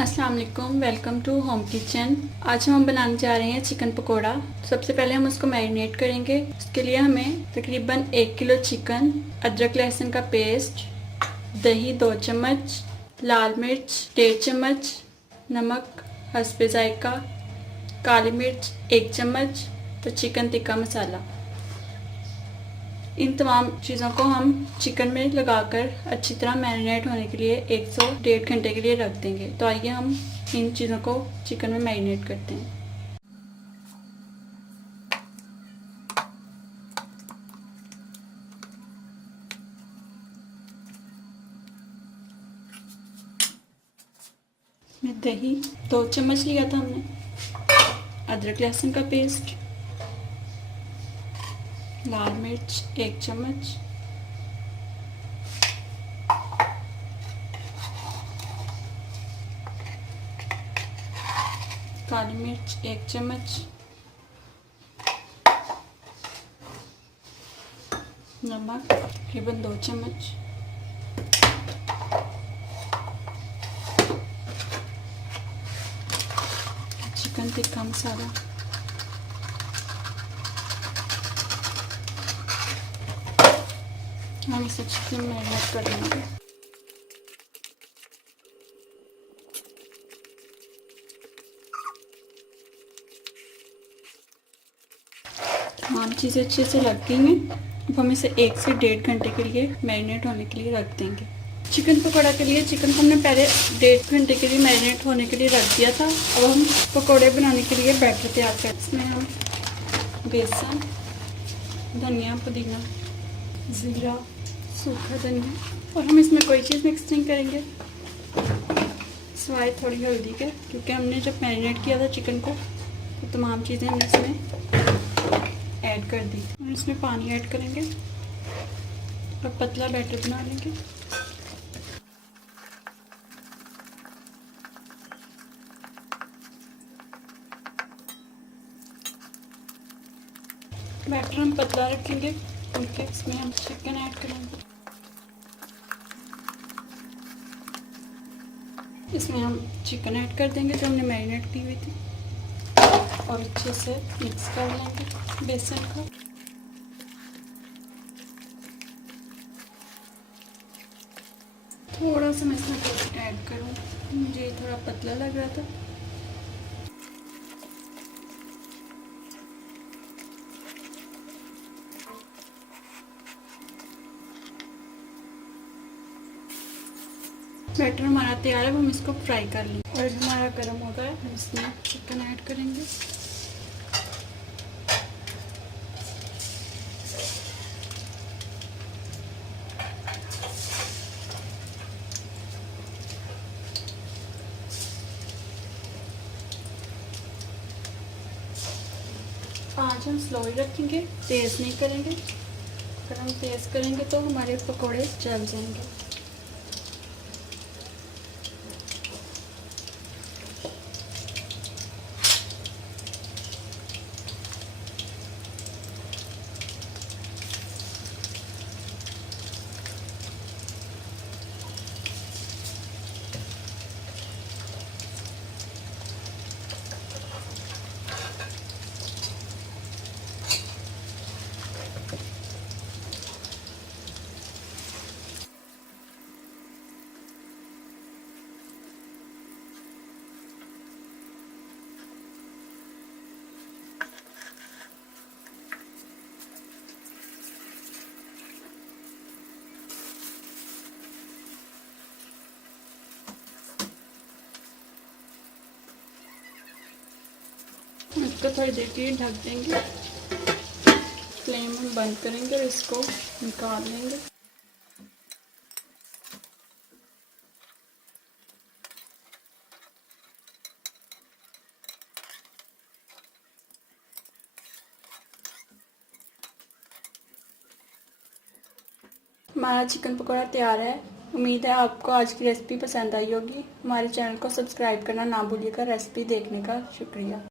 अस्सलाम वालेकुम, welcome to home kitchen. आज हम बनाने जा रहे हैं चिकन पकोड़ा। सबसे पहले हम उसको मैरिनेट करेंगे। उसके लिए हमें तकरीबन 1 किलो चिकन, अदरक लहसुन का पेस्ट, दही 2 चम्मच, लाल मिर्च 1.5 चम्मच, नमक हस्बे जायका, काली मिर्च 1 चम्मच, तो चिकन टिक्का मसाला। इन तमाम चीज़ों को हम चिकन में लगाकर अच्छी तरह मैरिनेट होने के लिए 1 से 1.5 घंटे के लिए रख देंगे। तो आइए हम इन चीज़ों को चिकन में मैरिनेट करते हैं। इसमें दही 2 चम्मच लिया था हमने, अदरक लहसुन का पेस्ट, लाल मिर्च 1 चम्मच, काली मिर्च 1 चम्मच, नमक तकरीबन 2 चम्मच, चिकन टिक्का मसाला, हम इसे अच्छे से मैरिनेट कर लेंगे। तमाम चीज़ें अच्छे से लग गई हैं। अब हम इसे 1 से 1.5 घंटे के लिए मैरिनेट होने के लिए रख देंगे। चिकन पकौड़ा के लिए चिकन को हमने पहले 1.5 घंटे के लिए मैरिनेट होने के लिए रख दिया था। अब हम पकौड़े बनाने के लिए बैटर तैयार करें। इसमें हम बेसन, धनिया, पुदीना, ज़ीरा, सूखा धनिया, और हम इसमें कोई चीज़ मिक्स नहीं करेंगे सिवाय थोड़ी हल्दी के, क्योंकि हमने जब मैरिनेट किया था चिकन को तो तमाम चीज़ें हमने इसमें ऐड कर दी। और इसमें पानी ऐड करेंगे और पतला बैटर बना लेंगे। बैटर हम पतला रखेंगे क्योंकि इसमें हम चिकन ऐड करेंगे। इसमें हम चिकन ऐड कर देंगे जो हमने मैरिनेट की हुई थी और अच्छे से मिक्स कर लेंगे बेसन को। थोड़ा सा मैं इसमें पेस्ट ऐड करूँ, मुझे ये थोड़ा पतला लग रहा था। बैटर हमारा तैयार है, हम इसको फ्राई कर लेंगे। और हमारा गर्म हो गया, हम इसमें चिकन ऐड करेंगे। आज हम स्लो ही रखेंगे, तेज़ नहीं करेंगे। अगर हम तेज़ करेंगे तो हमारे पकोड़े जल जाएंगे। इसको थोड़ी देर के लिए ढक देंगे। फ्लेम हम बंद करेंगे और इसको निकाल लेंगे। हमारा चिकन पकौड़ा तैयार है। उम्मीद है आपको आज की रेसिपी पसंद आई होगी। हमारे चैनल को सब्सक्राइब करना ना भूलिएगा। रेसिपी देखने का शुक्रिया।